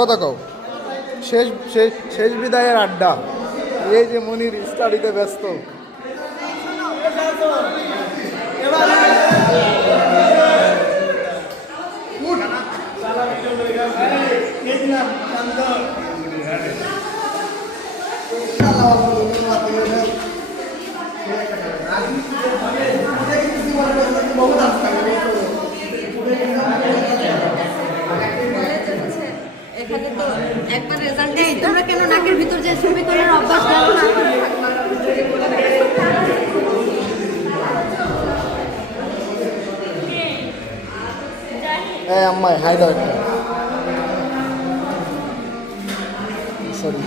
কথা কও শেষ শেষ শেষ বিদায়ের আড্ডা। এই যে মনির স্টাডিতে ব্যস্ত। এখানে তো একবার রেজাল্ট দেই, তোমরা কেন নাকের ভিতর যে ছবি তোলার অভ্যাস করো না? আম্মাই হাই দাও একটা। সরি।